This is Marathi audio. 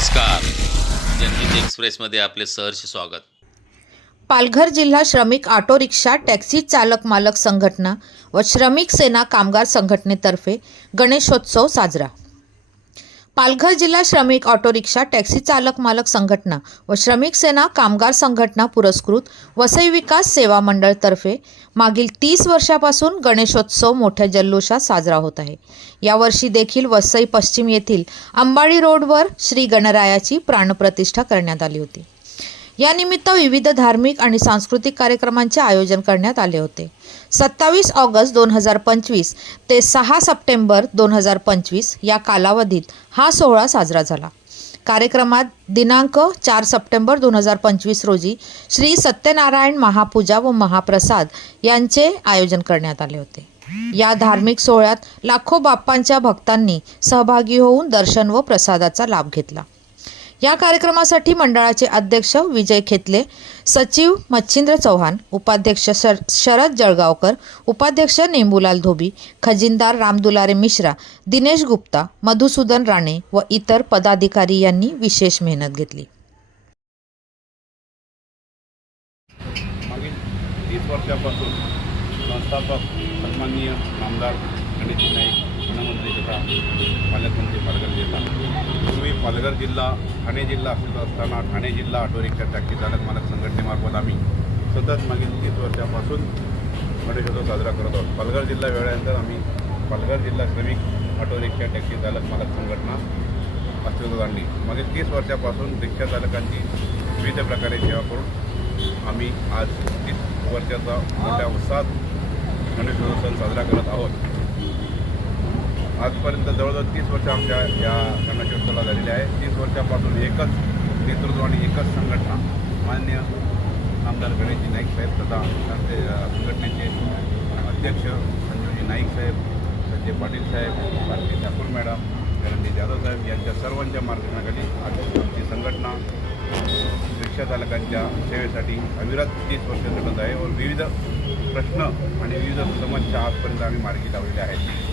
नमस्कार. जनहित एक्सप्रेसमध्ये आपले सहर्ष स्वागत. पालघर जिल्हा श्रमिक ऑटो रिक्षा टॅक्सी चालक मालक संघटना व श्रमिक सेना कामगार संघटनेतर्फे गणेशोत्सव साजरा. पालघर जिल्हा श्रमिक ऑटो रिक्षा टॅक्सी चालक मालक संघटना व श्रमिक सेना कामगार संघटना पुरस्कृत वसई विकास सेवा मंडळतर्फे मागील तीस वर्षापासून गणेशोत्सव मोठ्या जल्लोषात साजरा होत आहे. यावर्षी देखील वसई पश्चिम येथील अंबाडी रोडवर श्री गणरायाची प्राणप्रतिष्ठा करण्यात आली होती. यानिमित्त विविध धार्मिक आणि सांस्कृतिक कार्यक्रमांचे आयोजन करण्यात आले होते. सत्तावीस ऑगस्ट दोन हजार पंचवीस ते सहा सप्टेंबर दोन हजार पंचवीस या कालावधीत हा सोहळा साजरा झाला. कार्यक्रमात दिनांक चार सप्टेंबर दोन हजार पंचवीस रोजी श्री सत्यनारायण महापूजा व महाप्रसाद यांचे आयोजन करण्यात आले होते. या धार्मिक सोहळ्यात लाखो बाप्पांच्या भक्तांनी सहभागी होऊन दर्शन व प्रसादाचा लाभ घेतला. या कार्यक्रमासाठी मंडळाचे अध्यक्ष विजय खेतले सचिव मच्छिंद्र चव्हाण उपाध्यक्ष शर शरद जळगावकर उपाध्यक्ष नेंबूलाल धोबी खजिनदार रामदुलारे मिश्रा दिनेश गुप्ता मधुसूदन राणे व इतर पदाधिकारी यांनी विशेष मेहनत घेतली. तीस वर्षापासून संस्थापक सन्माननीय आमदार गणेश नाईक वनमंत्री तथा पालकमंत्री पालघर जिल्हा पूर्वी पालघर जिल्हा ठाणे जिल्हा अस्तित्व असताना ठाणे जिल्हा ऑटो रिक्षा टॅक्सी चालक मालक संघटनेमार्फत आम्ही सतत मागील तीस वर्षापासून गणेशोत्सव साजरा करत आहोत. पालघर जिल्हा वेळानंतर आम्ही पालघर जिल्हा श्रमिक ऑटो रिक्षा टॅक्सी चालक मालक संघटना अस्तित्वात आणली. मागील तीस वर्षापासून रिक्षा चालकांची विविध प्रकारे सेवा करून आम्ही आज तीस वर्षाचा मोठ्या उत्साहात गणेशोत्सव सण साजरा करत आहोत. आजपर्यंत जवळजवळ तीस वर्ष आमच्या या गणेशोत्सवाला झालेली आहे. तीस वर्षापासून एकच नेतृत्व आणि एकच संघटना मान्य आमदार गणेशजी नाईक साहेब तथा त्यांचे संघटनेचे अध्यक्ष संजीवजी नाईक साहेब संजय पाटील साहेब भारती ठाकूर मॅडम धनंजय जाधव साहेब यांच्या सर्वांच्या मार्गदर्शनाखाली आज आमची संघटना रिक्षा चालकांच्या सेवेसाठी अविरत तीस वर्ष झटत आहे व विविध प्रश्न आणि विविध समस्या आजपर्यंत आम्ही मार्गी लावलेल्या आहेत.